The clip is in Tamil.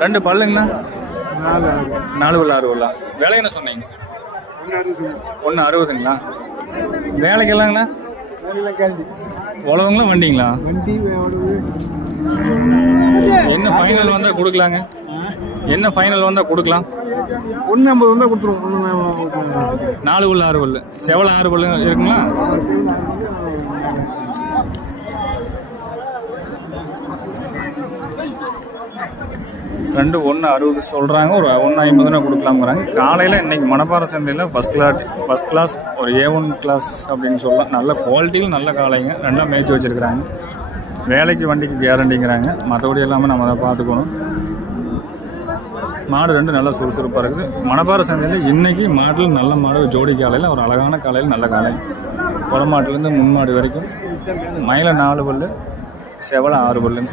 2 பல்லுங்கண்ணா? 4 பல்லு 6 பல்லா? விலை என்ன சொன்னீங்க? 1.60ங்களா? வேலைக்கு எல்லாங்கண்ணா? உழவுங்களா வண்டிங்களா? என்ன ஃபைனல் வந்தா கொடுக்கலாங்க? என்ன ஃபைனல் வந்தா கொடுக்கலாம்? 1.50 வந்தா கொடுத்துருவோம். 4 பல்லு 6 பல்லு செவலை 6 பல்லு இருக்குங்களா? ரெண்டு 1.60 சொல்கிறாங்க. ஒரு 1.50 கொடுக்கலாம்ங்கிறாங்க. காலையில் இன்றைக்கி மணப்பாறை சந்தையில் ஃபஸ்ட் கிளாஸ் ஒரு A1 கிளாஸ் அப்படின்னு சொல்லலாம். நல்ல குவாலிட்டியில் நல்ல காலைங்க. நல்லா மேய்ச்சி வச்சுருக்குறாங்க. வேலைக்கு வண்டிக்கு கேரண்டிங்கிறாங்க. மற்றபடி எல்லாமே நம்ம தான் பார்த்துக்கணும். மாடு 2 நல்லா சுறுசுறுப்பாக இருக்குது. மணப்பாறை சந்தையில் இன்றைக்கி மாட்டில் நல்ல மாடு ஜோடி காலையில் ஒரு அழகான காலையில் நல்ல காலை. புற மாட்டிலேருந்து முன் மாடு வரைக்கும். மயில 4 பல்லு செவலை 6 பல்லுங்க.